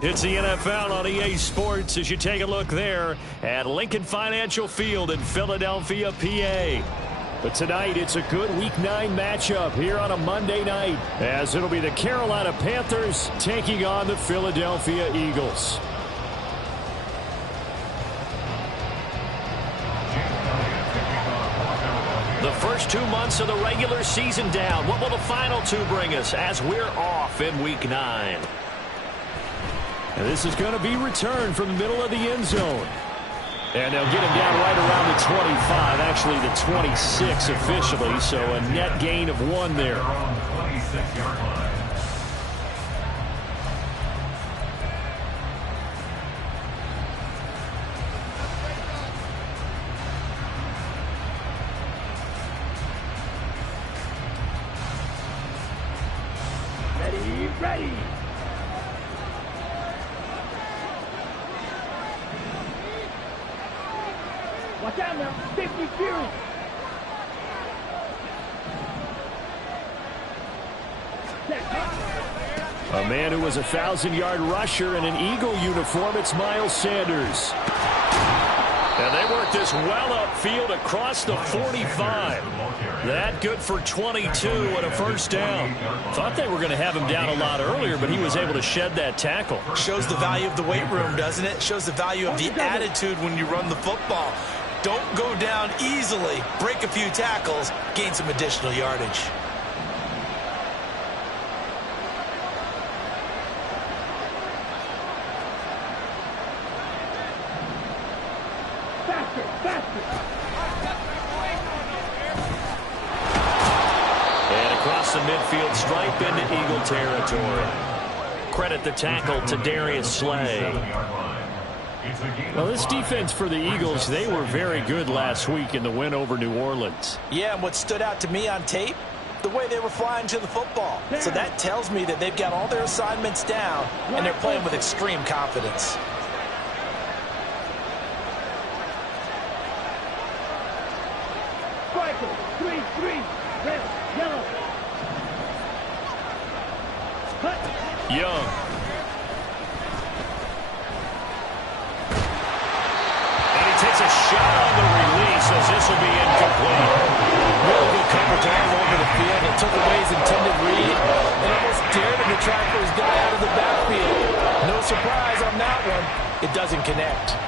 It's the NFL on EA Sports as you take a look there at Lincoln Financial Field in Philadelphia, PA. But tonight, it's a good Week 9 matchup here on a Monday night, as it'll be the Carolina Panthers taking on the Philadelphia Eagles. The first 2 months of the regular season down. What will the final two bring us as we're off in Week 9? And this is going to be returned from the middle of the end zone. And they'll get him down right around the 25, actually the 26 officially, so a net gain of 1 there. Ready. Watch out now. 50 Fury. A man who was a 1,000-yard rusher in an Eagle uniform, it's Miles Sanders. And they work this well upfield across the 45. That good for 22 and a first down. Thought they were going to have him down a lot earlier, but he was able to shed that tackle. Shows the value of the weight room, doesn't it? Shows the value of the attitude when you run the football. Don't go down easily. Break a few tackles. Gain some additional yardage. And across the midfield stripe into Eagle territory. Credit the tackle to Darius Slay. Well, this defense for the Eagles, they were very good last week in the win over New Orleans. Yeah, and what stood out to me on tape, the way they were flying to the football. So that tells me that they've got all their assignments down, and they're playing with extreme confidence. Striker, 3-3, red, yellow. Cut. Young. Takes a shot on the release as this will be incomplete. Really good coverage all over the field. It took away his intended read and almost dared him to try for his guy out of the backfield. No surprise on that one. It doesn't connect.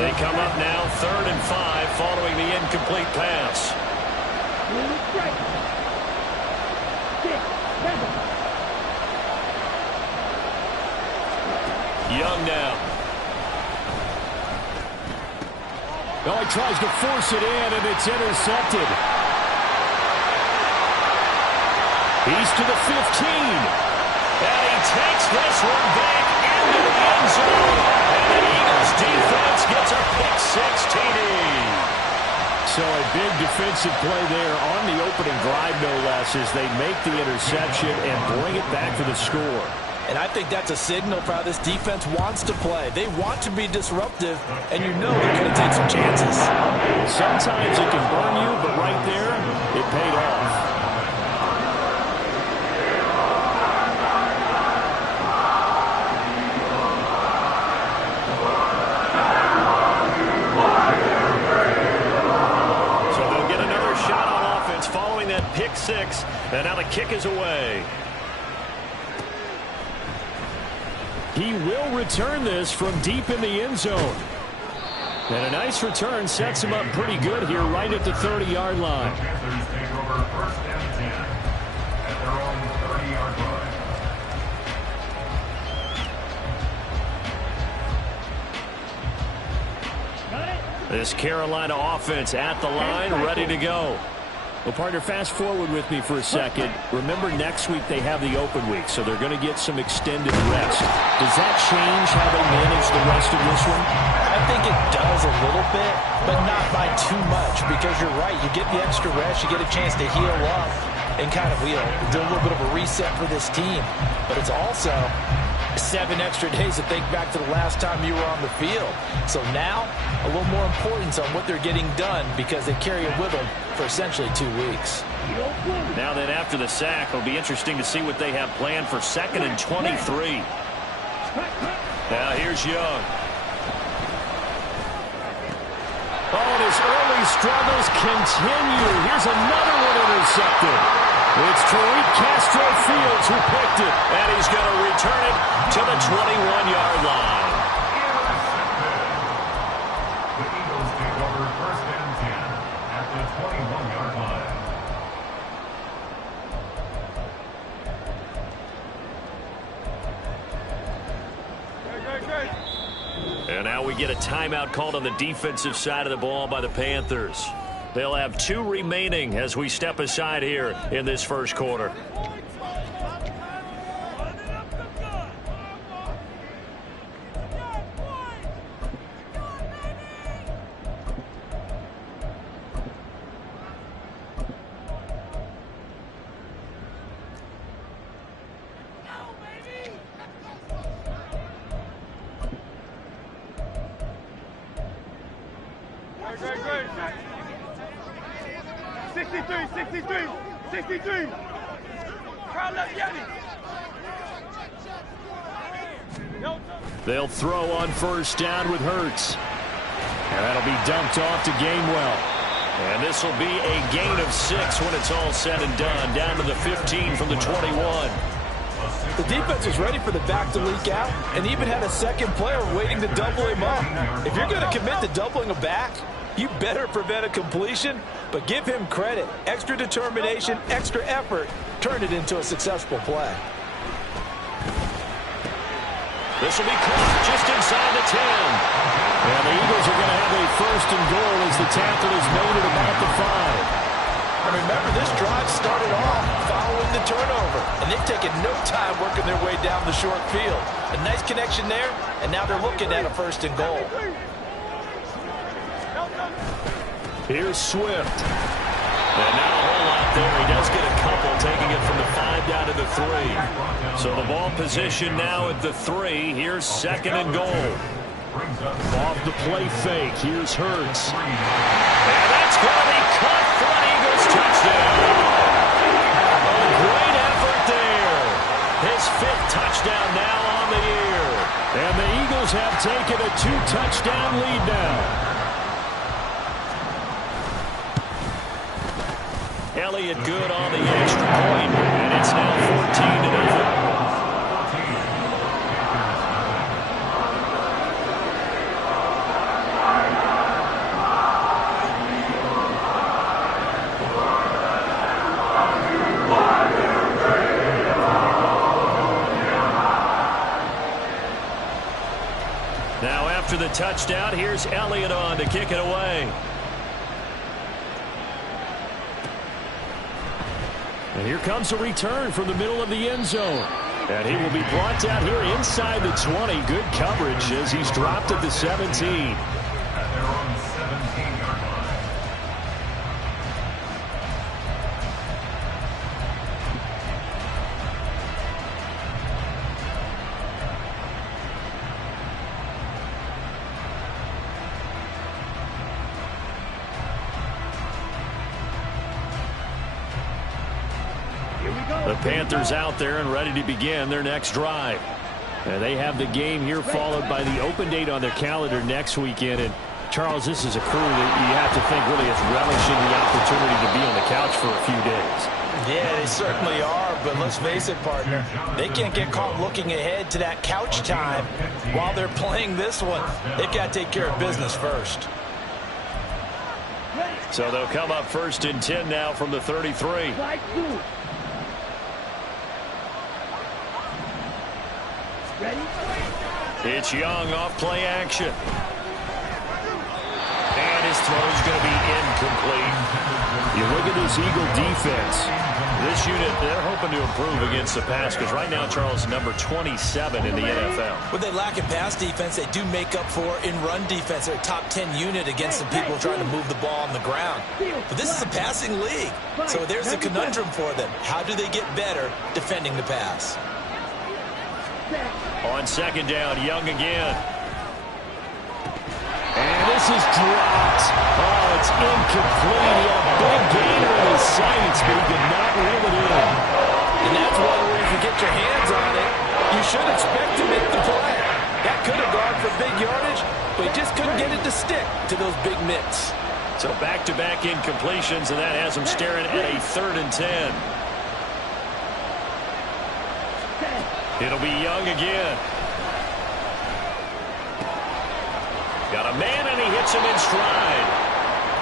They come up now 3rd and 5 following the incomplete pass. Young now. Oh, he tries to force it in, and it's intercepted. He's to the 15. And he takes this one back into the end zone. And the Eagles defense gets a pick-6 TD. So a big defensive play there on the opening drive, no less, as they make the interception and bring it back for the score. And I think that's a signal for how this defense wants to play. They want to be disruptive, and you know they're going to take some chances. Sometimes it can burn you, but right there, it paid off. So they'll get another shot on offense following that pick-6, and now the kick is away. He will return this from deep in the end zone. And a nice return sets him up pretty good here right at the 30-yard line. This Carolina offense at the line, ready to go. Well, partner, fast forward with me for a second. Remember, next week they have the open week, so they're going to get some extended rest. Does that change how they manage the rest of this one? I think it does a little bit, but not by too much, because you're right. You get the extra rest. You get a chance to heal up. and kind of, do a little bit of a reset for this team. But it's also 7 extra days to think back to the last time you were on the field. So now, a little more importance on what they're getting done because they carry it with them for essentially 2 weeks. Now then, after the sack, it'll be interesting to see what they have planned for 2nd and 23. Now here's Young. Oh, and his early struggles continue. Here's another one intercepted. It's Tariq Castro-Fields who picked it, and he's going to return it to the 21-yard line. The Eagles take over 1st and 10 at the 21-yard line. And now we get a timeout called on the defensive side of the ball by the Panthers. They'll have 2 remaining as we step aside here in this first quarter. Great. 63. Crowd left Yanni. They'll throw on 1st down with Hurts. And that'll be dumped off to Gainwell. And this will be a gain of 6 when it's all said and done. Down to the 15 from the 21. The defense was ready for the back to leak out and even had a second player waiting to double him up. If you're going to commit to doubling a back, you better prevent a completion, but give him credit. Extra determination, extra effort, turned it into a successful play. This will be caught just inside the 10. And the Eagles are going to have a 1st and goal as the tackle is made at about the 5. And remember, this drive started off following the turnover, and they've taken no time working their way down the short field. A nice connection there, and now they're looking at a 1st and goal. Here's Swift. And not a whole lot there. He does get a couple, taking it from the 5 down to the 3. So the ball position now at the 3. Here's 2nd and goal. Off the play fake. Here's Hurts. And that's going to be caught for an Eagles touchdown. A great effort there. His 5th touchdown now on the year. And the Eagles have taken a 2-touchdown lead now. Elliott good on the extra point, and it's now 14-0. Now after the touchdown, here's Elliott on to kick it away. And here comes a return from the middle of the end zone. And he will be brought down here inside the 20. Good coverage as he's dropped at the 17. At their own 17-yard line. The Panthers out there and ready to begin their next drive. And they have the game here followed by the open date on their calendar next weekend. And Charles, this is a crew that you have to think really is relishing the opportunity to be on the couch for a few days. Yeah, they certainly are, but let's face it, partner. They can't get caught looking ahead to that couch time while they're playing this one. They've got to take care of business first. So they'll come up 1st and 10 now from the 33. It's Young off play action. And his throw is going to be incomplete. You look at this Eagle defense. This unit, they're hoping to improve against the pass because right now, Charles, number 27 in the NFL. When they lack in pass defense, they do make up for in run defense. They're a top 10 unit against the people trying to move the ball on the ground. But this is a passing league, so there's a conundrum for them. How do they get better defending the pass? On second down, Young again. And this is dropped. Oh, it's incomplete. He had a big gainer in his sights, but he could not reel it in. And that's one where if you get your hands on it, you should expect to make the play. That could have gone for big yardage, but he just couldn't get it to stick to those big mitts. So back-to-back incompletions, and that has him staring at a 3rd and 10. It'll be Young again. Got a man, and he hits him in stride.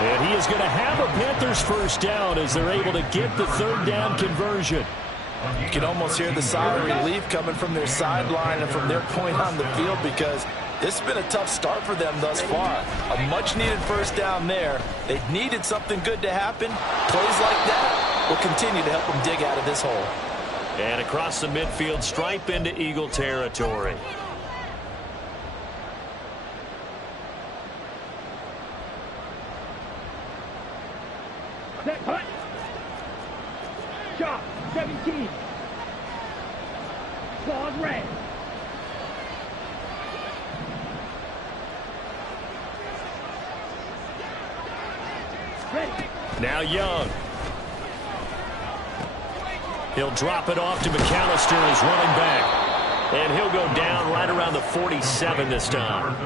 And he is going to have a Panthers first down as they're able to get the 3rd down conversion. You can almost hear the sigh of relief coming from their sideline and from their point on the field because this has been a tough start for them thus far. A much-needed first down there. They needed something good to happen. Plays like that will continue to help them dig out of this hole. And across the midfield, stripe into Eagle territory. Hut. Shot. 17. Claws red. Ready. Now Young. He'll drop it off to McAllister as running back. And he'll go down right around the 47 this time.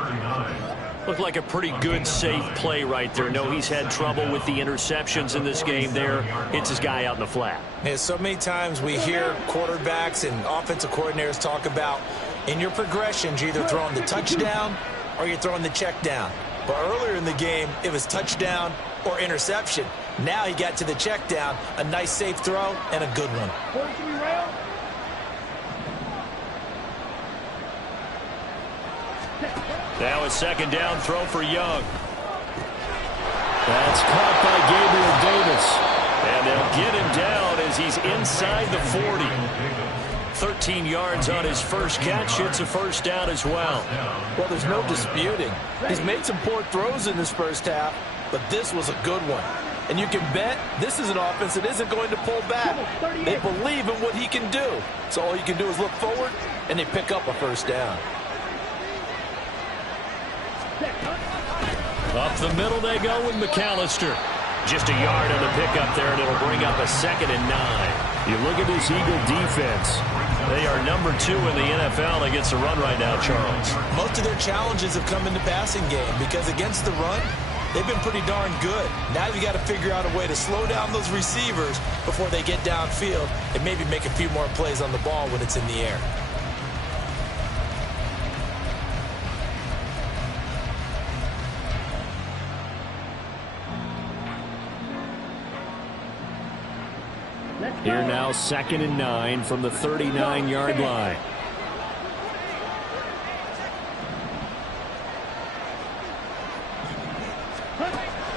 Looked like a pretty good, safe play right there. No, he's had trouble with the interceptions in this game there. Hits his guy out in the flat. Yeah, so many times we hear quarterbacks and offensive coordinators talk about in your progressions, you're either throwing the touchdown or you're throwing the check down. But earlier in the game, it was touchdown or interception. Now he got to the check down, a nice safe throw, and a good one. Now a second down throw for Young. That's caught by Gabriel Davis. And they'll get him down as he's inside the 40. 13 yards on his first catch. It's a first down as well. Well, there's no disputing. He's made some poor throws in this first half, but this was a good one. And you can bet this is an offense that isn't going to pull back. They believe in what he can do. So all you can do is look forward, and they pick up a first down. Up the middle they go with McAllister. Just a yard on the pickup there, and it'll bring up a 2nd and 9. You look at this Eagle defense. They are number 2 in the NFL against the run right now, Charles. Most of their challenges have come in the passing game because against the run, they've been pretty darn good. Now you got to figure out a way to slow down those receivers before they get downfield and maybe make a few more plays on the ball when it's in the air. Here now, 2nd and 9 from the 39-yard line.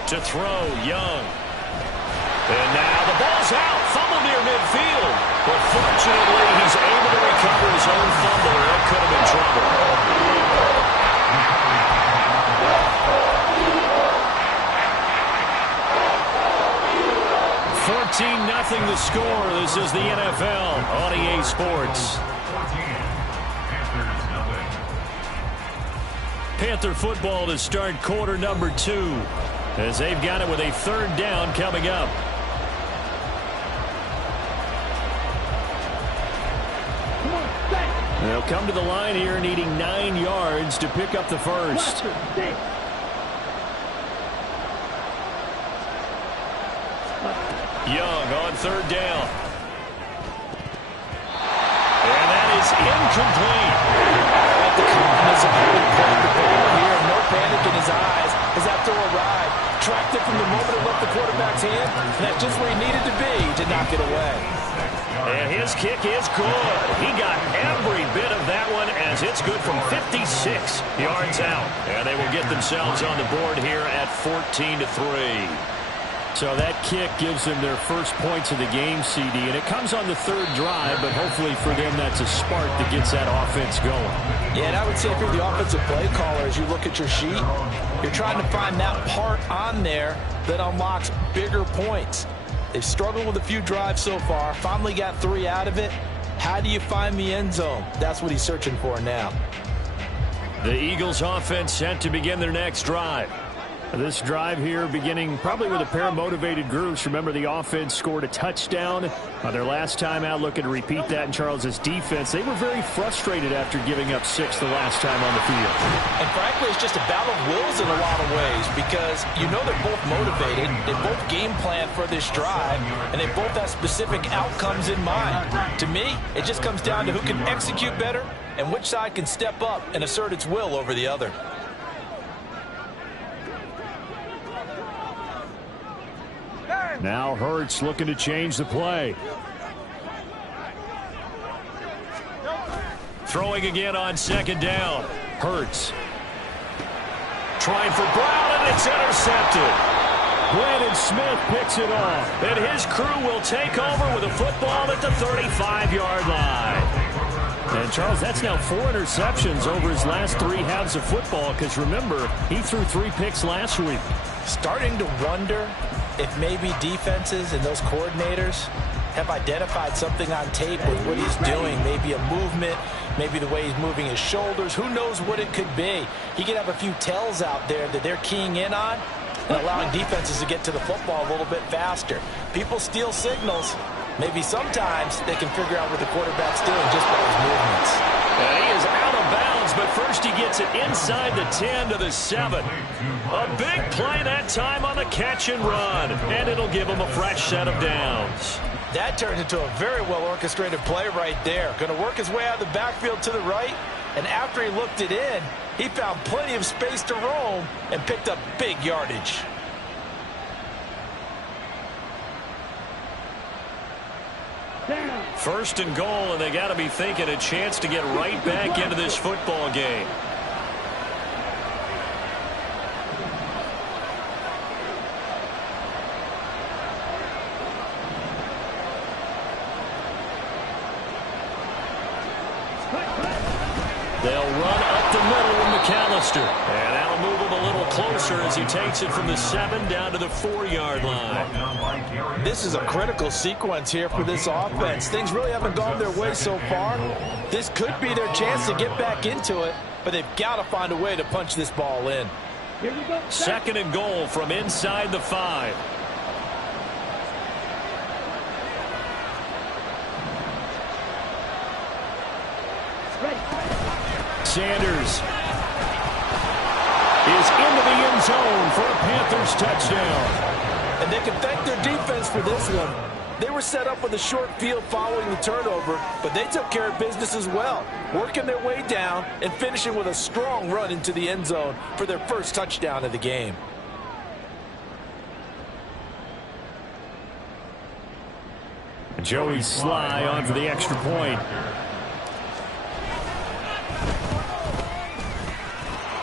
To throw, Young. And now the ball's out. Fumble near midfield. But fortunately, he's able to recover his own fumble, or it could have been trouble. 14-0 the score. This is the NFL on EA Sports. Panther football to start quarter number 2 as they've got it with a 3rd down coming up. They'll come to the line here needing 9 yards to pick up the first. Young on 3rd down. And that is incomplete. The confidence of having played the ball here, no panic in his eyes as that throw arrived. Tracked it from the moment it left the quarterback's hand, and that's just where he needed to be to knock it away. And his kick is good. He got every bit of that one as it's good from 56 yards out. And they will get themselves on the board here at 14-3. So that kick gives them their first points of the game, CD, and it comes on the third drive, but hopefully for them that's a spark that gets that offense going. Yeah, and I would say if you're the offensive play caller, as you look at your sheet, you're trying to find that part on there that unlocks bigger points. They've struggled with a few drives so far, finally got 3 out of it. How do you find the end zone? That's what he's searching for now. The Eagles offense set to begin their next drive. This drive here beginning probably with a pair of motivated groups. Remember, the offense scored a touchdown their last time out. Looking to repeat that in Charles' defense. They were very frustrated after giving up 6 the last time on the field. And frankly, it's just a battle of wills in a lot of ways because you know they're both motivated. They both game plan for this drive, and they both have specific outcomes in mind. To me, it just comes down to who can execute better and which side can step up and assert its will over the other. Now Hurts looking to change the play. Throwing again on second down. Hurts. Trying for Brown, and it's intercepted. Brandon Smith picks it off, and his crew will take over with a football at the 35-yard line. And, Charles, that's now 4 interceptions over his last 3 halves of football because, remember, he threw 3 picks last week. Starting to wonder if maybe defenses and those coordinators have identified something on tape with what he's doing. Maybe a movement, maybe the way he's moving his shoulders. Who knows what it could be? He could have a few tells out there that they're keying in on and allowing defenses to get to the football a little bit faster. People steal signals. Maybe sometimes they can figure out what the quarterback's doing just by his movements. And he is out of bounds, but first he gets it inside the 10 to the 7. A big play that time on the catch and run, and it'll give him a fresh set of downs. That turned into a very well-orchestrated play right there. Going to work his way out of the backfield to the right, and after he looked it in, he found plenty of space to roam and picked up big yardage. First and goal, and they got to be thinking a chance to get right back into this football game. They'll run up the middle with McAllister. And that'll move him a little closer as he takes it from the 7 down to the 4-yard line. This is a critical sequence here for this offense. Things really haven't gone their way so far. This could be their chance to get back into it, but they've got to find a way to punch this ball in. Here we go. Second and goal from inside the 5. Sanders is into the end zone for a Panthers touchdown. And they can thank their defense for this one. They were set up with a short field following the turnover, but they took care of business as well, working their way down and finishing with a strong run into the end zone for their first touchdown of the game. Joey Sly on for the extra point.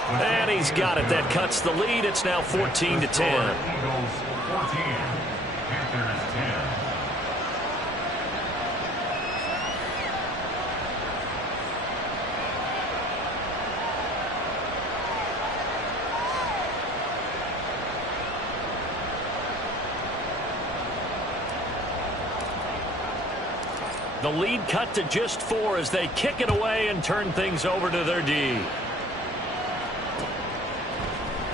And he's got it. That cuts the lead. It's now 14-10. Eagles 14, Panthers 10. The lead cut to just 4 as they kick it away and turn things over to their D.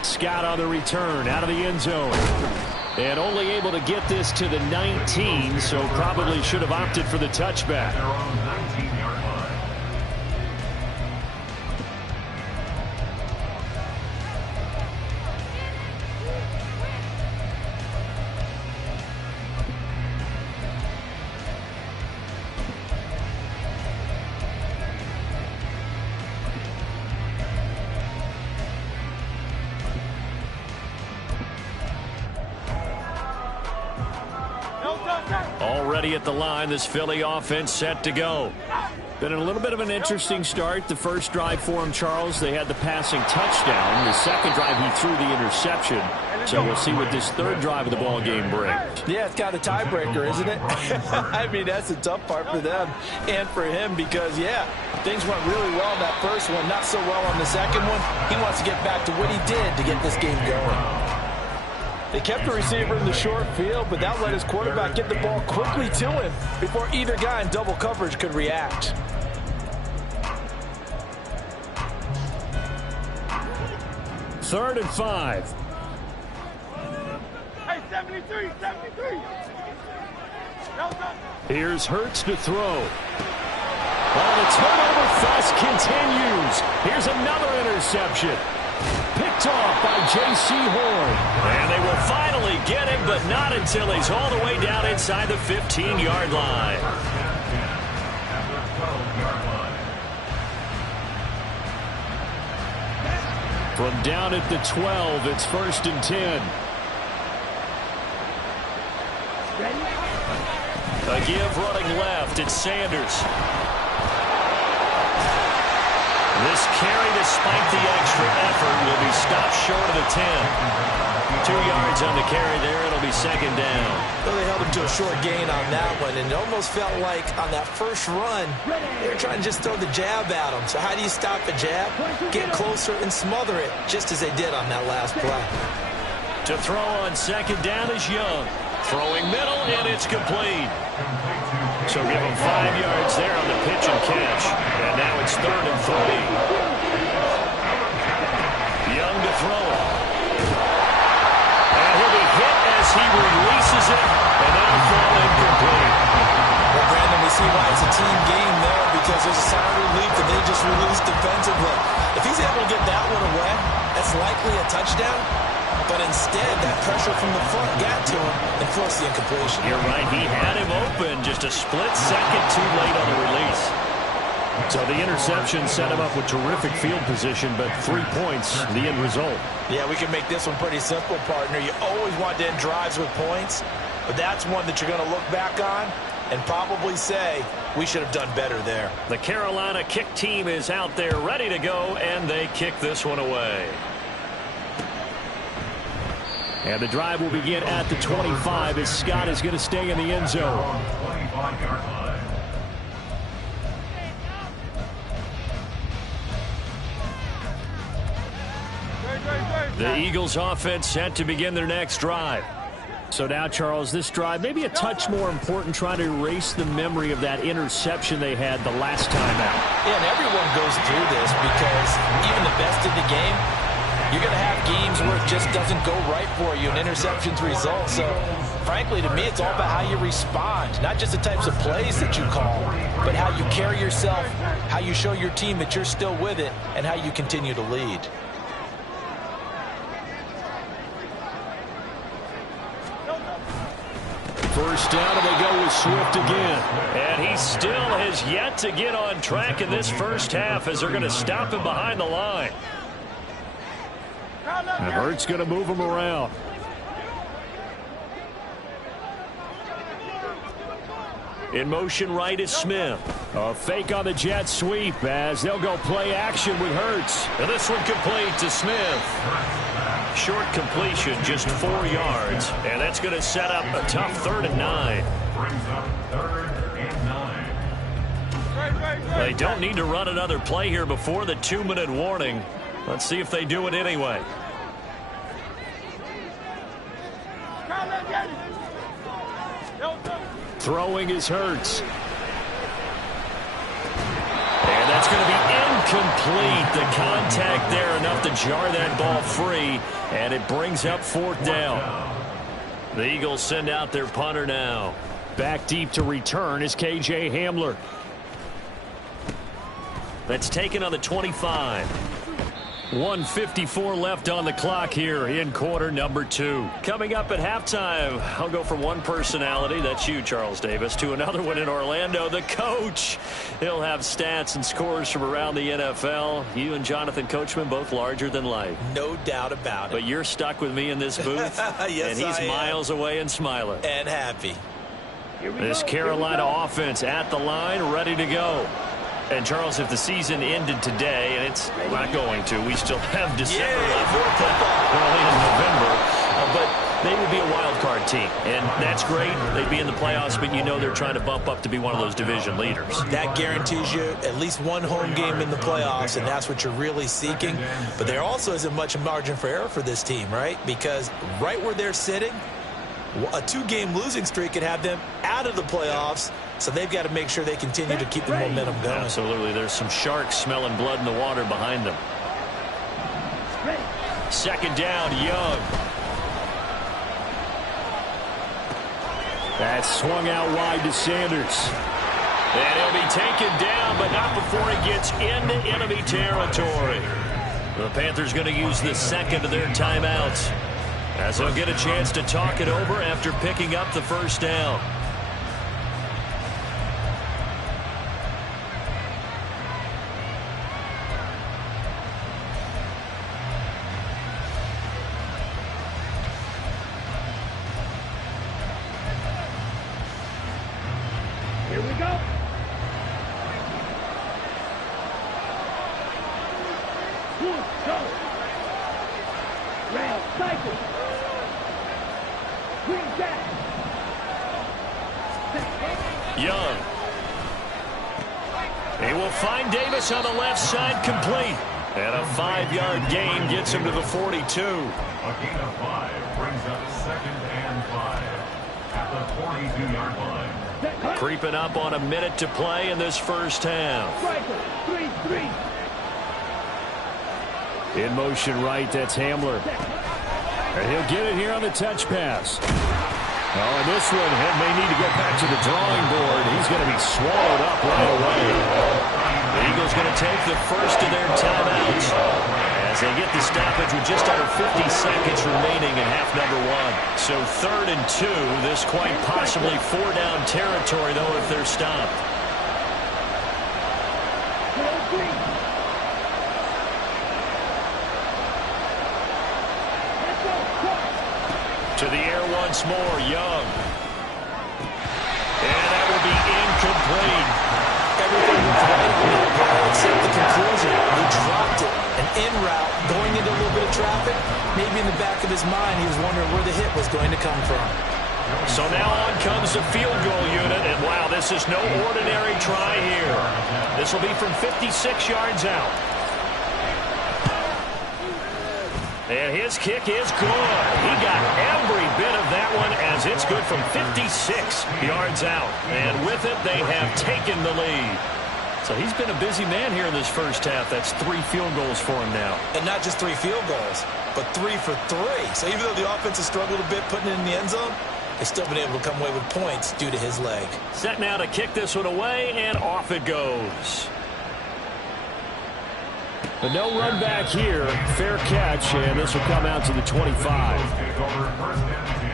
Scott on the return out of the end zone. And only able to get this to the 19, so probably should have opted for the touchback. They're on 19-yard line. Already at the line, this Philly offense set to go. Been a little bit of an interesting start. The first drive for him, Charles, they had the passing touchdown. The second drive, he threw the interception. So we'll see what this third drive of the ball game brings. Yeah, it's kind of a tiebreaker, isn't it? I mean, that's the tough part for them and for him because, yeah, things went really well in that first one, not so well on the second one. He wants to get back to what he did to get this game going. They kept the receiver in the short field, but that let his quarterback get the ball quickly to him before either guy in double coverage could react. Third and 5. Hey, 73, 73. Here's Hurts to throw. Well, the turnover fest continues. Here's another interception. Picked off by J.C. Horn. And they will finally get him, but not until he's all the way down inside the 15-yard line. From down at the 12, it's 1st and 10. A give running left, it's Sanders. This carry, despite the extra effort, will be stopped short of the 10. 2 yards on the carry there. It'll be 2nd down. Well, they held him to a short gain on that one, and it almost felt like on that first run, they were trying to just throw the jab at him. So how do you stop a jab? Get closer and smother it, just as they did on that last play. To throw on 2nd down is Young. Throwing middle, and it's complete. So give him 5 yards there on the pitch and catch. And now it's 3rd and 3. Young to throw. And he'll be hit as he releases it, and that'll fall incomplete. Well, Brandon, we see why it's a team game there because there's a sign of relief that they just released defensively. If he's able to get that one away, that's likely a touchdown. But instead, that pressure from the front got to him and forced the incompletion. You're right. He had him open just a split second too late on the release. So the interception set him up with terrific field position, but 3 points, the end result. Yeah, we can make this one pretty simple, partner. You always want to end drives with points, but that's one that you're going to look back on and probably say, we should have done better there. The Carolina kick team is out there ready to go, and they kick this one away. And the drive will begin at the 25 as Scott is going to stay in the end zone. 25-yard line. The Eagles offense set to begin their next drive. So now, Charles, this drive maybe a touch more important, trying to erase the memory of that interception they had the last time out. Yeah, and everyone goes through this because even the best in the game, you're going to have games where it just doesn't go right for you, and interceptions result. So, frankly, to me, it's all about how you respond, not just the types of plays that you call, but how you carry yourself, how you show your team that you're still with it, and how you continue to lead. First down, and they go with Swift again. And he still has yet to get on track in this first half as they're going to stop him behind the line. And Hurts going to move him around. In motion right is Smith. A fake on the jet sweep as they'll go play action with Hurts. And this one complete to Smith. Short completion, just 4 yards. And that's going to set up a tough 3rd and 9. Brings up 3rd and 9. They don't need to run another play here before the 2-minute warning. Let's see if they do it anyway. Throwing is Hurts. And that's going to be incomplete. The contact there enough to jar that ball free, and it brings up 4th down. The Eagles send out their punter now. Back deep to return is K.J. Hamler. That's taken on the 25. 1:54 left on the clock here in quarter number 2. Coming up at halftime, I'll go from one personality, that's you, Charles Davis, to another one in Orlando, the coach. He'll have stats and scores from around the NFL. You and Jonathan Coachman both larger than life. No doubt about it. But you're stuck with me in this booth, yes, and he's miles away and smiling. And happy. This Carolina offense at the line, ready to go. And, Charles, if the season ended today, and it's not going to, we still have December left. Early in November. But they would be a wild card team, and that's great. They'd be in the playoffs, but you know they're trying to bump up to be one of those division leaders. That guarantees you at least one home game in the playoffs, and that's what you're really seeking. But there also isn't much margin for error for this team, right? Because right where they're sitting, a 2-game losing streak could have them out of the playoffs, so they've got to make sure they continue to keep the momentum going. Absolutely. There's some sharks smelling blood in the water behind them. Second down, Young. That's swung out wide to Sanders. And he'll be taken down, but not before he gets into enemy territory. The Panthers going to use the second of their timeouts, as they'll get a chance to talk it over after picking up the first down. Here we go. One, go. Round, cycle. Green back. Young. He will find Davis on the left side, complete. And a 5-yard gain gets him to the 42. A gain of 5 brings up 2nd and 5 at the 42-yard line. Creeping up on a minute to play in this first half. Striker, 3-3. In motion right, that's Hamler. And he'll get it here on the touch pass. Oh, and this one, he may need to get back to the drawing board. He's going to be swallowed up right away. The Eagles going to take the first of their timeouts as they get the stoppage with just under 50 seconds remaining in half number 1. So 3rd and 2. This quite possibly 4-down territory, though, if they're stopped. To the air once more, Young. And that will be incomplete. Everything was right on that play except the conclusion. He dropped it. An in route, going into a little bit of traffic. Maybe in the back of his mind, he was wondering where the hit was going to come from. So now on comes the field goal unit, and wow, this is no ordinary try here. This will be from 56 yards out. And his kick is good. He got every bit of that one as it's good from 56 yards out. And with it, they have taken the lead. So he's been a busy man here in this first half. That's 3 field goals for him now. And not just 3 field goals, but 3 for 3. So even though the offense has struggled a bit putting it in the end zone, they've still been able to come away with points due to his leg. Set now to kick this one away, and off it goes. But no run back here. Fair catch, and this will come out to the 25. Take over 1st and 10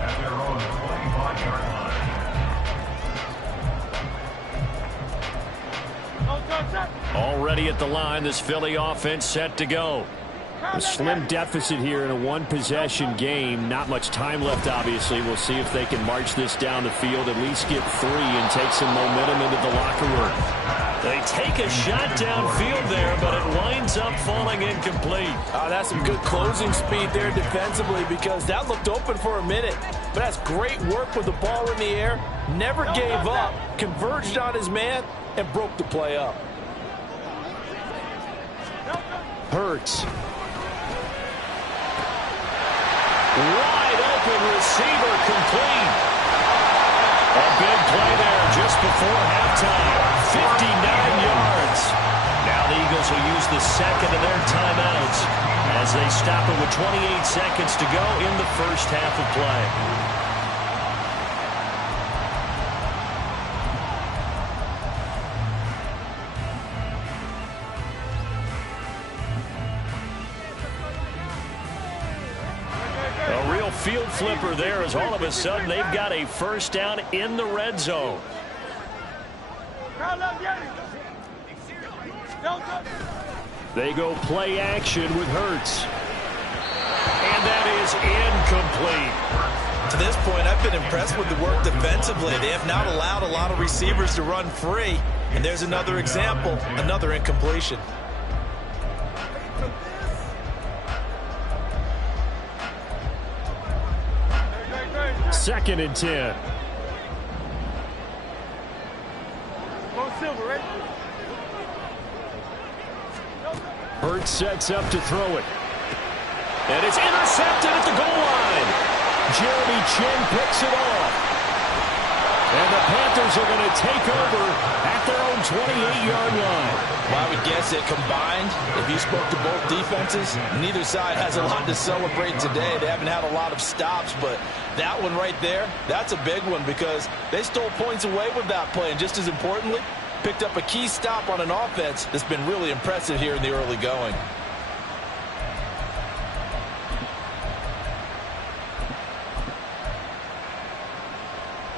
at their own 25-yard line. Already at the line, this Philly offense set to go. A slim deficit here in a one-possession game. Not much time left, obviously. We'll see if they can march this down the field, at least get 3 and take some momentum into the locker room. They take a shot downfield there, but it winds up falling incomplete. That's some good closing speed there defensively, because that looked open for a minute. But that's great work with the ball in the air. Never gave up, converged on his man, and broke the play up. Hurts. Wide open receiver, complete. A big play there just before halftime. 59 yards. Now the Eagles will use the second of their timeouts as they stop it with 28 seconds to go in the first half of play. Field flipper there as all of a sudden they've got a first down in the red zone. They go play action with Hurts. And that is incomplete. To this point, I've been impressed with the work defensively. They have not allowed a lot of receivers to run free. And there's another example, another incompletion. Second and 10. Hurts sets up to throw it. And it's intercepted at the goal line. Jeremy Chinn picks it off. And the Panthers are going to take over at their own 28-yard line. Well, I would guess that combined, if you spoke to both defenses, neither side has a lot to celebrate today. They haven't had a lot of stops, but that one right there, that's a big one because they stole points away with that play. And just as importantly, picked up a key stop on an offense that's been really impressive here in the early going.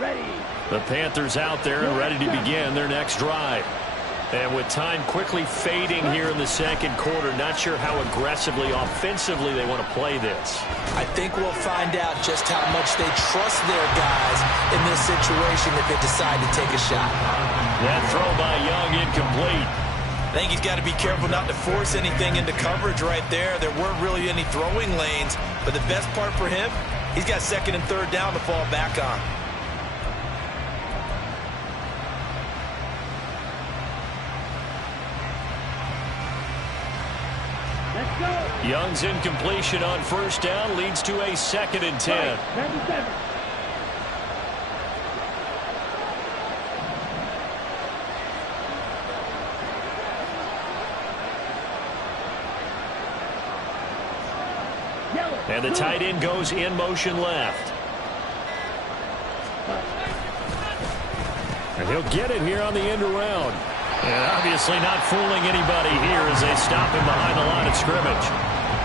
Ready. The Panthers out there and ready to begin their next drive. And with time quickly fading here in the second quarter, not sure how aggressively, offensively they want to play this. I think we'll find out just how much they trust their guys in this situation if they decide to take a shot. That throw by Young incomplete. I think he's got to be careful not to force anything into coverage right there. There weren't really any throwing lanes, but the best part for him, he's got second and third down to fall back on. Let's go. Young's incompletion on first down leads to a second and 10. 97. And the tight end goes in motion left. And he'll get it here on the end around. And obviously not fooling anybody here as they stop him behind the line of scrimmage.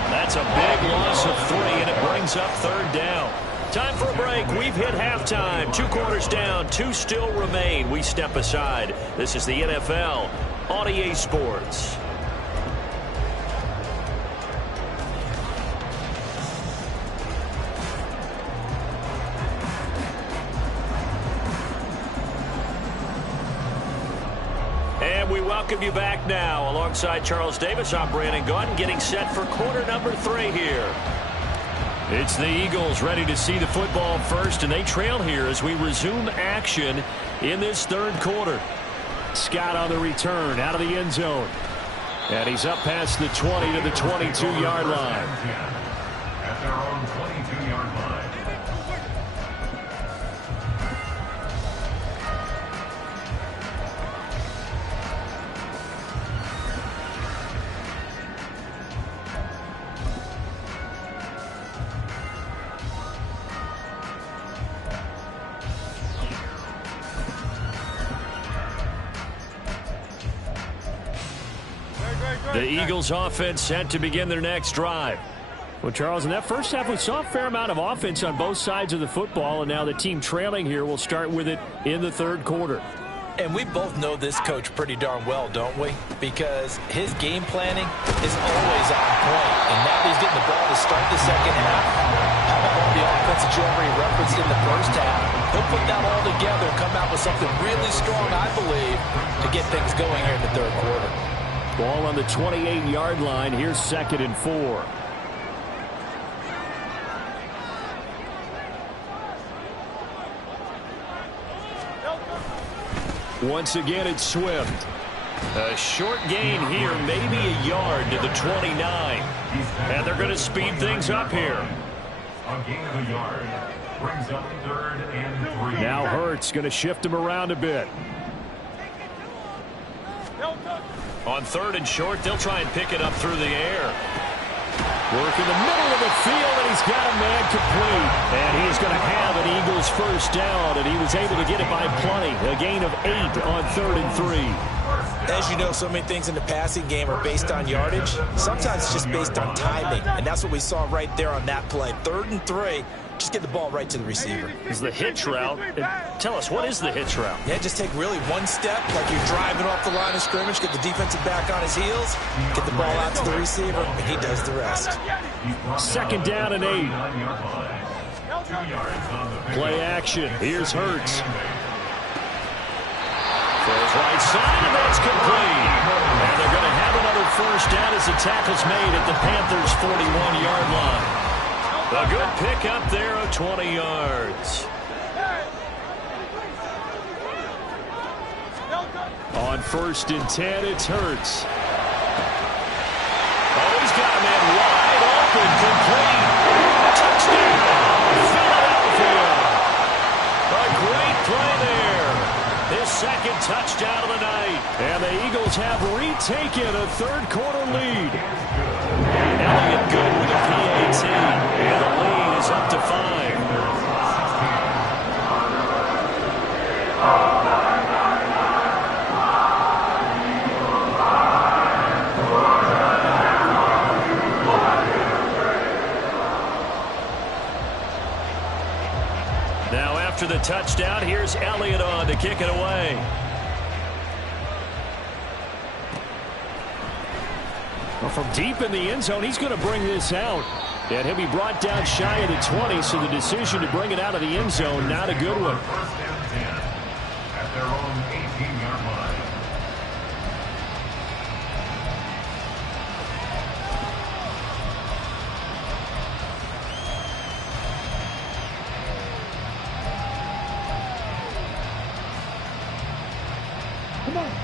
That's a big loss of 3, and it brings up third down. Time for a break. We've hit halftime. 2 quarters down, 2 still remain. We step aside. This is the NFL on EA Sports. We welcome you back now. Alongside Charles Davis, I'm Brandon Gaudin, getting set for quarter number 3 here. It's the Eagles ready to see the football first, and they trail here as we resume action in this third quarter. Scott on the return out of the end zone. And he's up past the 20 to the 22-yard line. At their own 22-yard line. The Eagles offense set to begin their next drive. Well, Charles, in that first half, we saw a fair amount of offense on both sides of the football, and now the team trailing here will start with it in the third quarter. And we both know this coach pretty darn well, don't we? Because his game planning is always on point. And now that he's getting the ball to start the second half, how about all the offense that you already referenced in the first half? He'll put that all together and come out with something really strong, I believe, to get things going here in the third quarter. Ball on the 28-yard line. Here's second and 4. Once again, it's Swift. A short gain here, maybe a yard to the 29. And they're going to speed things up here. A gain of a yard brings up third and 3. Now Hurts going to shift him around a bit. On third and short, they'll try and pick it up through the air. Work in the middle of the field, and he's got a man complete. And he's going to have an Eagles first down, and he was able to get it by plenty. A gain of 8 on third and 3. As you know, so many things in the passing game are based on yardage. Sometimes it's just based on timing, and that's what we saw right there on that play. Third and 3, just get the ball right to the receiver. Is the hitch route. Tell us, what is the hitch route? Yeah, just take really one step, like you're driving off the line of scrimmage, get the defensive back on his heels, get the ball out to the receiver, and he does the rest. Second down and 8. Play action. Here's Hurts. Throws right side, and that's complete. And they're going to have another first down as the tackle's made at the Panthers' 41-yard line. A good pickup there of 20 yards. On 1st and 10, it's Hurts. Oh, he's got a man wide open, complete. Touchdown, Philadelphia. A great play there. His second touchdown of the night. And the Eagles have retaken a third-quarter lead. Elliott good with a PAT. And the lead is up to 5. Now after the touchdown, here's Elliott on to kick it away. Well, from deep in the end zone, he's going to bring this out. And he'll be brought down shy of the 20, so the decision to bring it out of the end zone, not a good one. First and 10 at their own 18-yard line.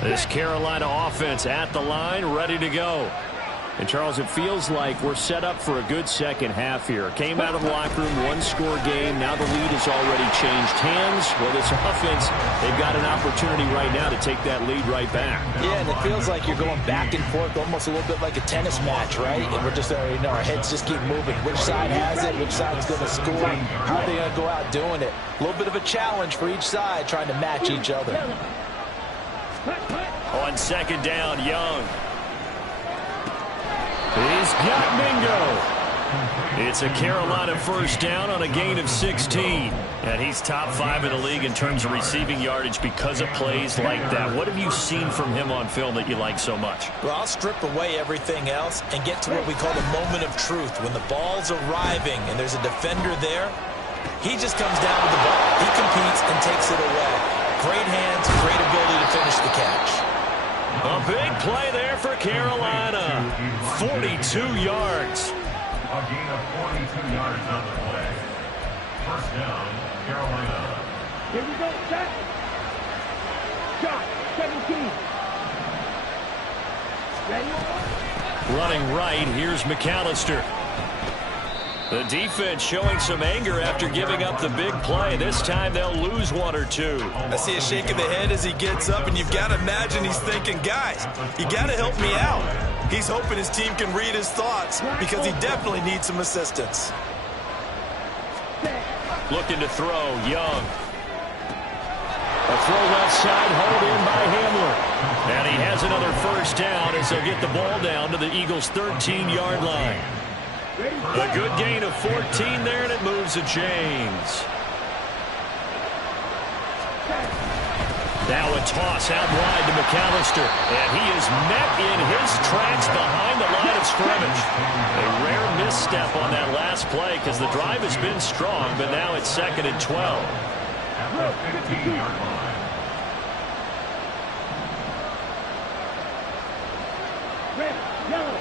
This Carolina offense at the line, ready to go. And, Charles, it feels like we're set up for a good second half here. Came out of the locker room, one-score game. Now the lead has already changed hands. Well, this offense, they've got an opportunity right now to take that lead right back. Yeah, and it feels like you're going back and forth, almost a little bit like a tennis match, right? And we're just already know our heads just keep moving. Which side has it? Which side's going to score? How are they going to go out doing it? A little bit of a challenge for each side, trying to match each other. On second down, Young. He's got Mingo. It's a Carolina first down on a gain of 16. And he's top 5 in the league in terms of receiving yardage because of plays like that. What have you seen from him on film that you like so much? Well, I'll strip away everything else and get to what we call the moment of truth. When the ball's arriving and there's a defender there, he just comes down with the ball. He competes and takes it away. Great hands, great ability to finish the catch. A big play there for Carolina. 42 yards. A gain of 42 yards on the play. First down, Carolina. Here we go, set. Shot, 17. Ready? Running right, here's McAllister. The defense showing some anger after giving up the big play. This time they'll lose 1 or 2. I see a shake of the head as he gets up, and you've got to imagine he's thinking, guys, you got to help me out. He's hoping his team can read his thoughts because he definitely needs some assistance. Looking to throw, Young. A throw left side, hauled in by Hamler. And he has another first down as they'll get the ball down to the Eagles' 13-yard line. A good gain of 14 there, and it moves the chains. Now a toss out wide to McAllister, and he is met in his tracks behind the line of scrimmage. A rare misstep on that last play because the drive has been strong, but now it's 2nd and 12. At the 15-yard line. Red, yellow.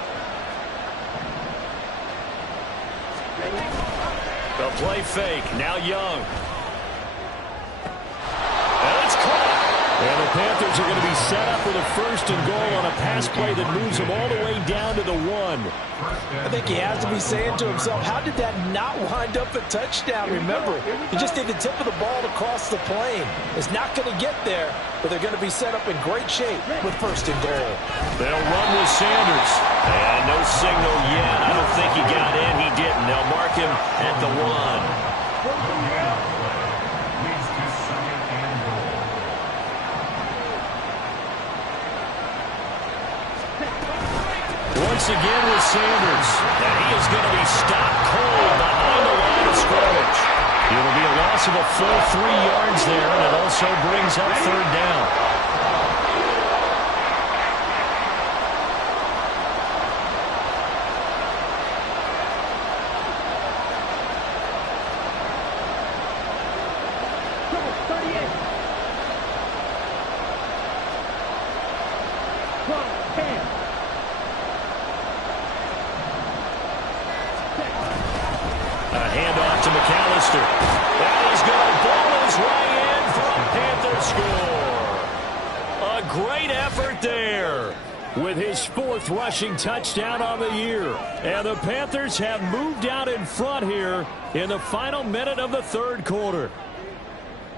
The play fake, now Young. And it's caught. And the Panthers are going to be set up with a 1st and goal on a pass play that moves them all the way down to the 1. I think he has to be saying to himself, how did that not wind up a touchdown? Remember, you just need the tip of the ball to cross the plane. It's not going to get there, but they're going to be set up in great shape with 1st and goal. They'll run with Sanders. And no signal yet. I don't think he got in. He didn't. They'll mark him at the 1. Once again with Sanders. And he is going to be stopped cold behind the line of scrimmage. It'll be a loss of a full 3 yards there, and it also brings up 3rd down. From 10. A handoff to McAllister. And he's going to ball his way in for a Panther score. A great effort there with his 4th rushing touchdown on the year. And the Panthers have moved out in front here in the final minute of the 3rd quarter.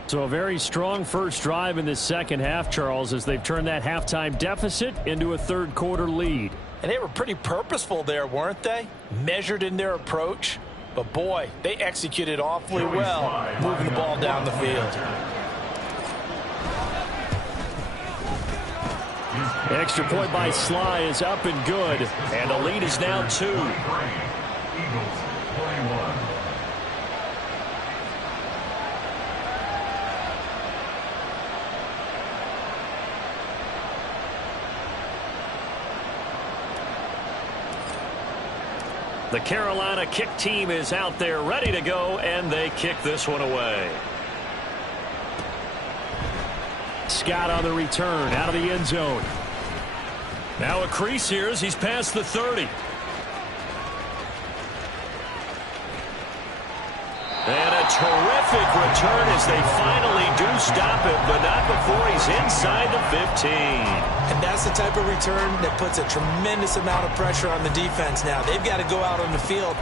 So a very strong first drive in the second half, Charles, as they've turned that halftime deficit into a 3rd quarter lead. And they were pretty purposeful there, weren't they? Measured in their approach. But, boy, they executed awfully well moving the ball down the field. Extra point by Sly is up and good. And the lead is now 2. Eagles play 1. The Carolina kick team is out there ready to go, and they kick this one away. Scott on the return out of the end zone. Now a crease here as he's past the 30. And a terrific return as they finally do stop him, but not before he's inside the 15. And that's the type of return that puts a tremendous amount of pressure on the defense now. They've got to go out on the field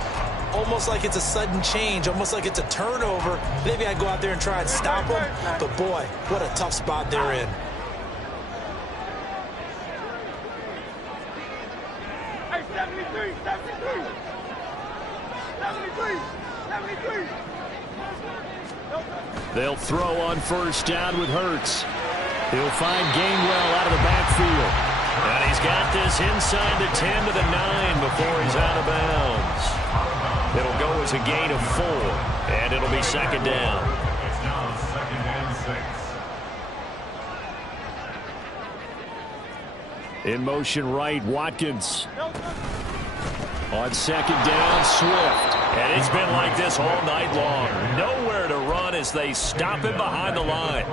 almost like it's a sudden change, almost like it's a turnover. They've got to go out there and try and stop them. But, boy, what a tough spot they're in. Hey, 73, 73. 73, 73. They'll throw on first down with Hurts. He'll find Gainwell out of the backfield. And he's got this inside the 10 to the 9 before he's out of bounds. It'll go as a gain of 4, and it'll be 2nd down. It's now 2nd and 6. In motion right, Watkins. On 2nd down, Swift. And it's been like this all night long. Nowhere to run as they stop him behind the line.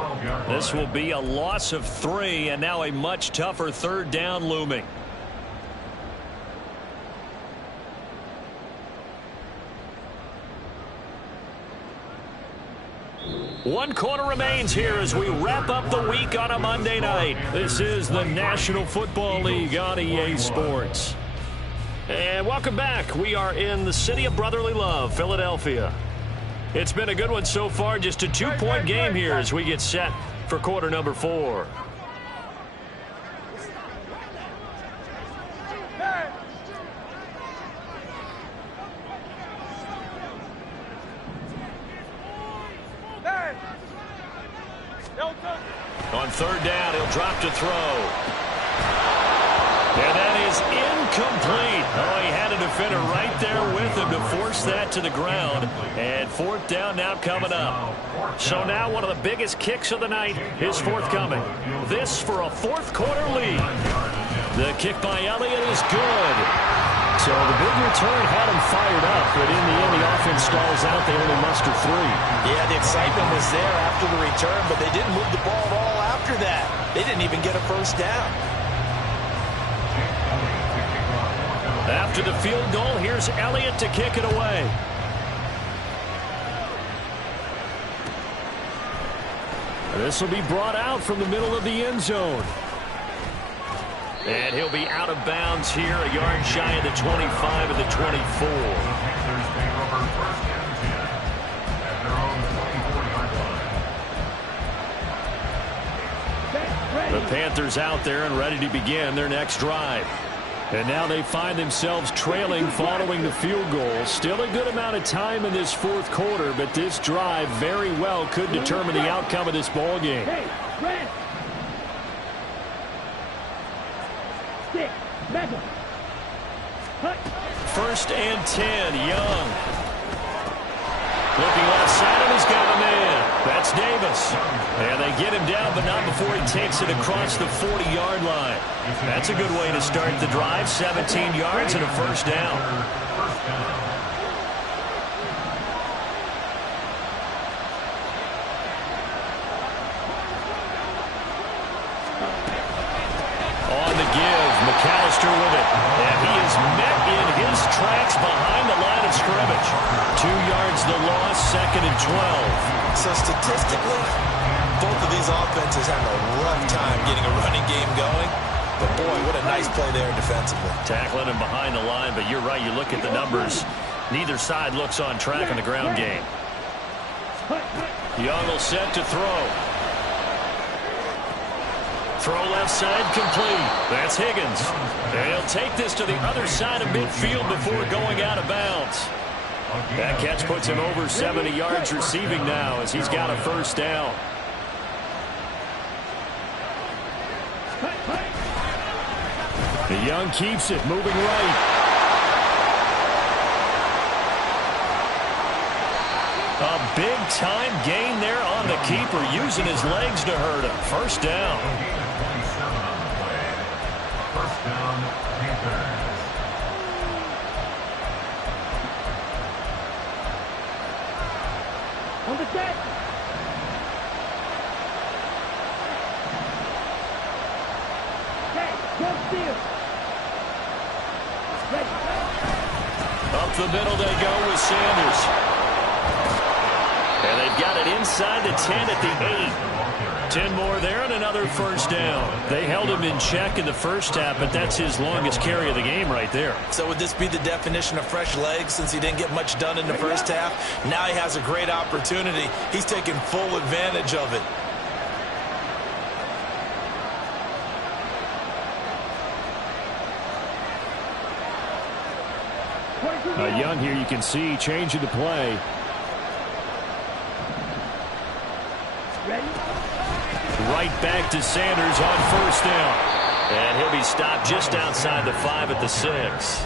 This will be a loss of 3, and now a much tougher 3rd down looming. One quarter remains here as we wrap up the week on a Monday night. This is the National Football League on EA Sports. And welcome back. We are in the city of brotherly love, Philadelphia. It's been a good one so far, just a 2-point game here as we get set for quarter number 4. On 3rd down, he'll drop to throw. And that is incomplete. Oh, he had a defender right there with him to force that to the ground. And 4th down now coming up. So now one of the biggest kicks of the night is forthcoming. This for a 4th quarter lead. The kick by Elliott is good. So the big return had him fired up, but in the end the offense stalls out. They only muster 3. Yeah, the excitement was there after the return, but they didn't move the ball at all after that. They didn't even get a first down. After the field goal, here's Elliott to kick it away. This will be brought out from the middle of the end zone. And he'll be out of bounds here, a yard shy of the 25 of the 24. The Panthers out there and ready to begin their next drive. And now they find themselves trailing following the field goal. Still a good amount of time in this 4th quarter, but this drive very well could determine the outcome of this ball game. Hey, red. 6, Mega. Hut. 1st and 10, Young. Looking left side, and he's got a man. That's Davis. And they get him down, but not before he takes it across the 40-yard line. That's a good way to start the drive. 17 yards and a first down. On the give. McAllister with it. And he is met in his tracks behind the line of scrimmage. 2 yards the loss, 2nd and 12. So statistically, both of these offenses have a rough time getting a running game going. But boy, what a nice play there defensively. Tackling him behind the line, but you're right. You look at the numbers. Neither side looks on track in the ground game. Young will set to throw. Throw left side complete. That's Higgins. And he'll take this to the other side of midfield before going out of bounds. That catch puts him over 70 yards receiving now as he's got a first down. The Young keeps it, moving right. A big-time gain there on the keeper, using his legs to hurt him. First down. First down, Panthers. On the deck. Go steal. Up the middle they go with Sanders. And they've got it inside the 10 at the 8. 10 more there and another first down. They held him in check in the first half, but that's his longest carry of the game right there. So would this be the definition of fresh legs since he didn't get much done in the first half? Now he has a great opportunity. He's taking full advantage of it. Young here, you can see changing the play. Right back to Sanders on first down. And he'll be stopped just outside the 5 at the 6.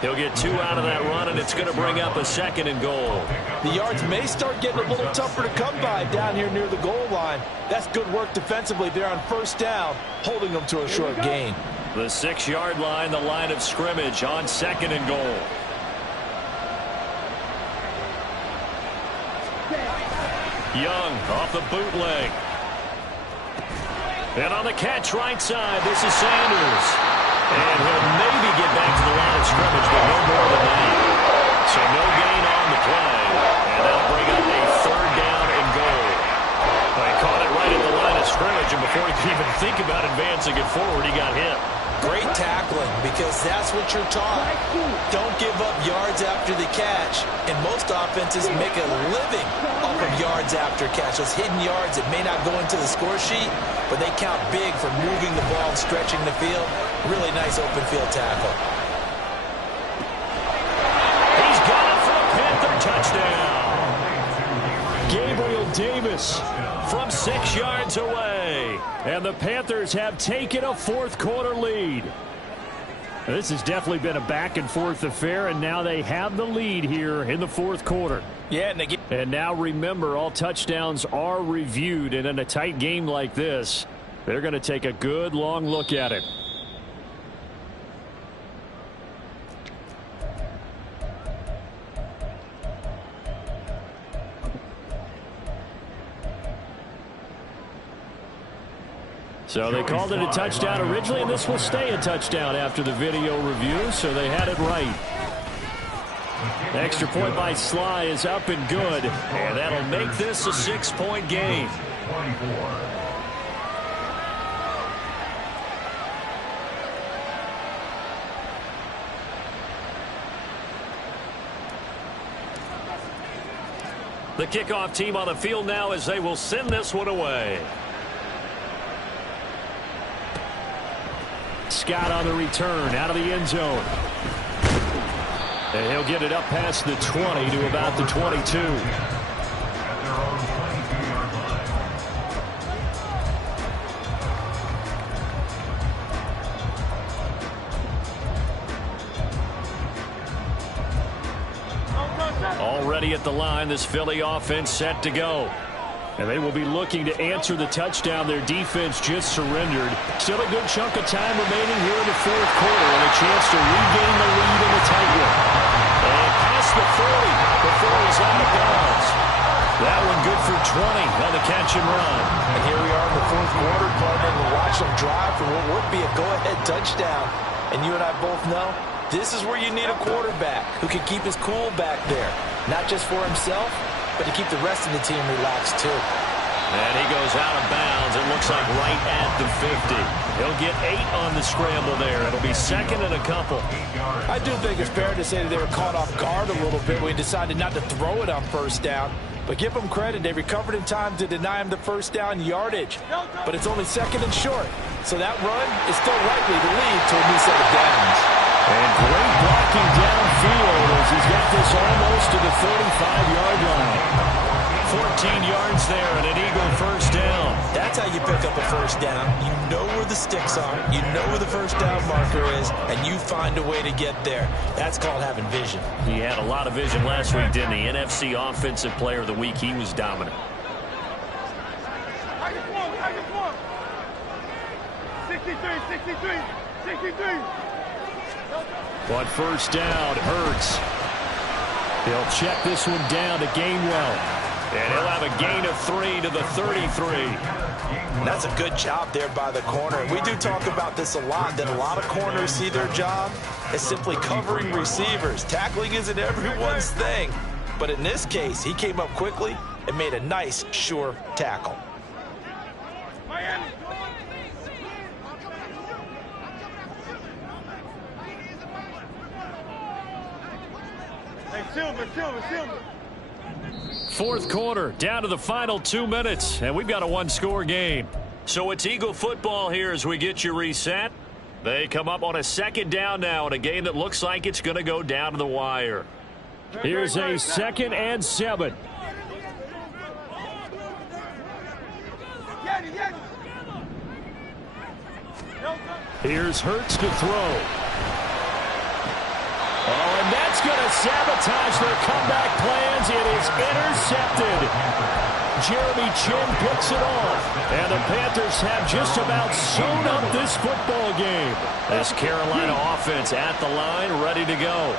He'll get 2 out of that run, and it's going to bring up a 2nd and goal. The yards may start getting a little tougher to come by down here near the goal line. That's good work defensively there on first down, holding them to a short gain. The 6-yard line, the line of scrimmage on 2nd and goal. Young off the bootleg. And on the catch right side, this is Sanders. And he'll maybe get back to the line of scrimmage, but no more than that. So no gain on the play. And that'll bring up a 3rd down and goal. He caught it right at the line of scrimmage, and before he could even think about advancing it forward, he got hit. Great tackling, because that's what you're taught. Don't give up yards after the catch. And most offenses make a living off of yards after catch. Those hidden yards that may not go into the score sheet, but they count big for moving the ball and stretching the field. Really nice open field tackle. He's got it for a Panther touchdown. Gabriel Davis from 6 yards away. And the Panthers have taken a 4th quarter lead. This has definitely been a back-and-forth affair, and now they have the lead here in the 4th quarter. Yeah, and now remember, all touchdowns are reviewed, and in a tight game like this, they're going to take a good long look at it. So they called it a touchdown originally, and this will stay a touchdown after the video review, so they had it right. Extra point by Sly is up and good, and that'll make this a 6-point game. 24. The kickoff team on the field now as they will send this one away. Scott on the return out of the end zone. And he'll get it up past the 20 to about the 22. Already at the line, this Philly offense set to go. And they will be looking to answer the touchdown their defense just surrendered. Still a good chunk of time remaining here in the 4th quarter and a chance to regain the lead in the tight one. And past the 40 before he's out of bounds. That one good for 20 on the catch and run. And here we are in the fourth quarter, partner. We'll watch them drive for what would be a go-ahead touchdown. And you and I both know this is where you need a quarterback who can keep his cool back there. Not just for himself, but to keep the rest of the team relaxed too. And he goes out of bounds. It looks like right at the 50. He'll get 8 on the scramble there. It'll be second and a couple. I do think it's fair to say that they were caught off guard a little bit when he decided not to throw it on first down. But give them credit. They recovered in time to deny him the first down yardage. But it's only second and short. So that run is still likely to lead to a new set of downs. And great blocking downfield as he's got this almost to the 35-yard line. 14 yards there and an Eagle first down. That's how you pick up a first down. You know where the sticks are. You know where the first down marker is, and you find a way to get there. That's called having vision. He had a lot of vision last week, didn't he? NFC Offensive Player of the Week. He was dominant. I just won. 63. But first down, Hurts. He'll check this one down to Gainwell. And he'll have a gain of 3 to the 33. That's a good job there by the corner. We do talk about this a lot, that a lot of corners see their job as simply covering receivers. Tackling isn't everyone's thing. But in this case, he came up quickly and made a nice, sure tackle. Miami. Hey, Silver. Fourth quarter, down to the final 2 minutes, and we've got a one-score game. So it's Eagle football here as we get you reset. They come up on a second down now in a game that looks like it's going to go down to the wire. Here's a 2nd and 7. Here's Hurts to throw. Oh, and that's going to sabotage their comeback plans. It is intercepted. Jeremy Chinn picks it off. And the Panthers have just about sewn up this football game. This Carolina offense at the line, ready to go.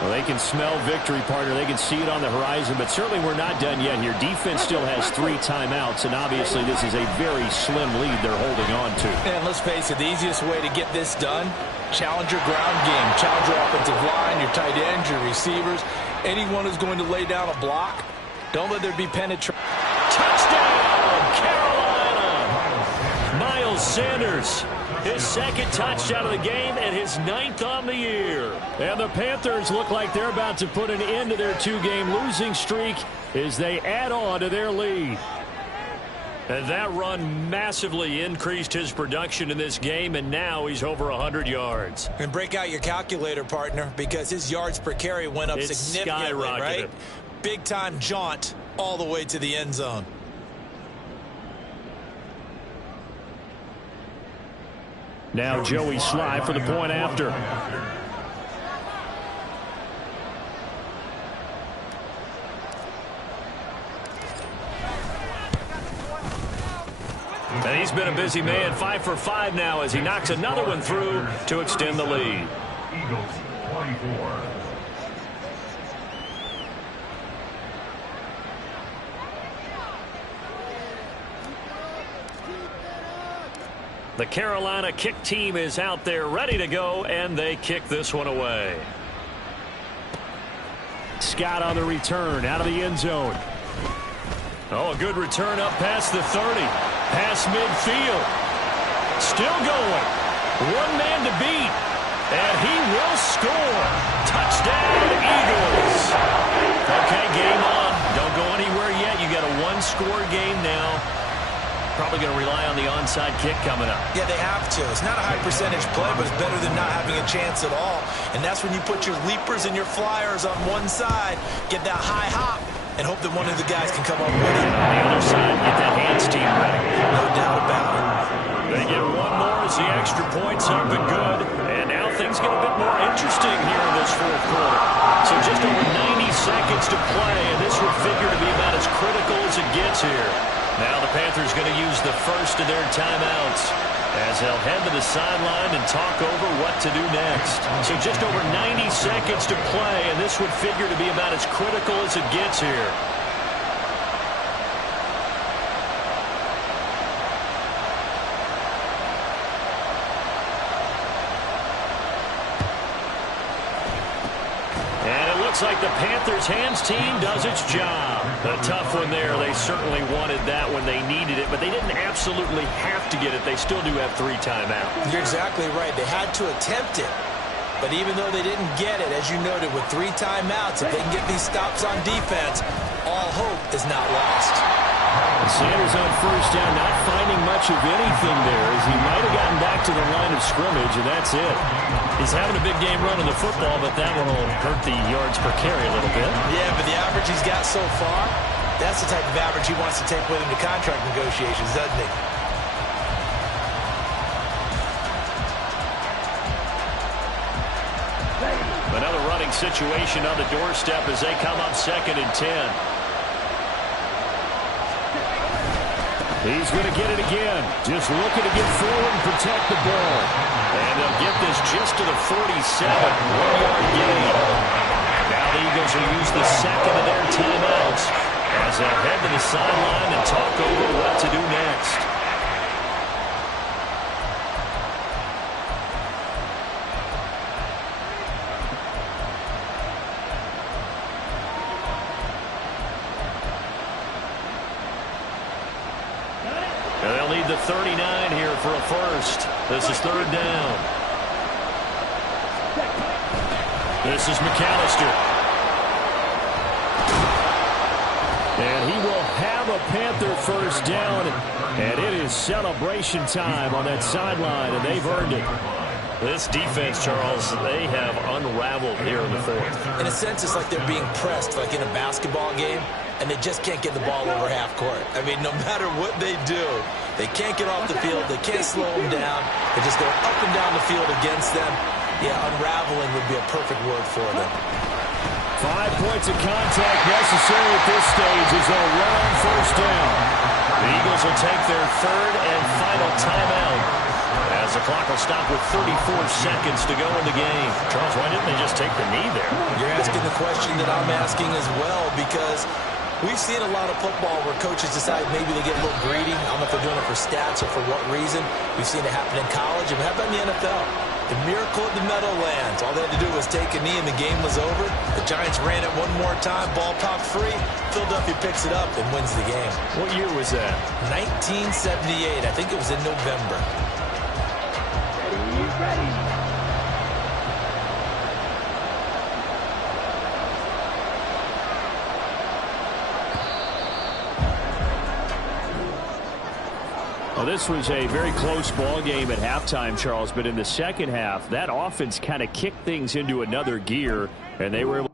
Well, they can smell victory, partner. They can see it on the horizon, but certainly we're not done yet here. Defense still has 3 timeouts, and obviously this is a very slim lead they're holding on to. And let's face it, the easiest way to get this done, challenge your ground game. Challenge your offensive line, your tight ends, your receivers. Anyone who's going to lay down a block, don't let there be penetration. Touchdown, Carolina! Miles Sanders, his 2nd touchdown of the game and his 9th on the year. And the Panthers look like they're about to put an end to their 2-game losing streak as they add on to their lead. And that run massively increased his production in this game, and now he's over 100 yards. And break out your calculator, partner, because his yards per carry went up significantly, right? Big-time jaunt all the way to the end zone. Now Joey Sly for the point after. And he's been a busy man, 5 for 5 now as he knocks another one through to extend the lead. Eagles 24. The Carolina kick team is out there ready to go, and they kick this one away. Scott on the return out of the end zone. Oh, a good return up past the 30. Past midfield. Still going. One man to beat. And he will score. Touchdown, Eagles. Okay, game on. Don't go anywhere yet. You got a one-score game now. Probably going to rely on the onside kick coming up. Yeah, they have to. It's not a high-percentage play, but it's better than not having a chance at all. And that's when you put your leapers and your flyers on one side, get that high hop, and hope that one of the guys can come up with it. On the other side, get that hands team ready. No doubt about it. They get one more as the extra point's up and good. And now things get a bit more interesting here in this fourth quarter. So just over 90 seconds to play, and this would figure to be about as critical as it gets here. Now the Panthers going to use the first of their timeouts as they'll head to the sideline and talk over what to do next. So just over 90 seconds to play, and this would figure to be about as critical as it gets here. looks like the Panthers' hands team does its job. A tough one there. They certainly wanted that when they needed it, but they didn't absolutely have to get it. They still do have 3 timeouts. You're exactly right. They had to attempt it. But even though they didn't get it, as you noted, with 3 timeouts, if they can get these stops on defense, all hope is not lost. Sanders on first down, not finding much of anything there, as he might have gotten back to the line of scrimmage, and that's it. He's having a big game running the football, but that one will hurt the yards per carry a little bit. Yeah, but the average he's got so far, that's the type of average he wants to take with him to contract negotiations, doesn't he? Another running situation on the doorstep as they come up 2nd and 10. He's going to get it again. Just looking to get forward and protect the ball. And they'll get this just to the 47. 1-yard gain. Now the Eagles will use the second of their timeouts as they'll head to the sideline and talk over what to do next. They'll need the 39 here for a first. This is 3rd down. This is McAllister. And he will have a Panther first down. And it is celebration time on that sideline, and they've earned it. This defense, Charles, they have unraveled here in the 4th. In a sense, it's like they're being pressed, like in a basketball game, and they just can't get the ball over half court. I mean, no matter what they do, they can't get off the field. They can't slow them down. They're just going up and down the field against them. Yeah, unraveling would be a perfect word for them. 5 points of contact necessary at this stage as they'll run on first down. The Eagles will take their 3rd and final timeout as the clock will stop with 34 seconds to go in the game. Charles, why didn't they just take the knee there? You're asking the question that I'm asking as well, because we've seen a lot of football where coaches decide maybe they get a little greedy. I don't know if they're doing it for stats or for what reason. We've seen it happen in college. And how about in the NFL? The miracle of the Meadowlands. All they had to do was take a knee and the game was over. The Giants ran it one more time. Ball popped free. Philadelphia picks it up and wins the game. What year was that? 1978. I think it was in November. Ready. Well, this was a very close ball game at halftime, Charles, but in the second half, that offense kind of kicked things into another gear, and they were able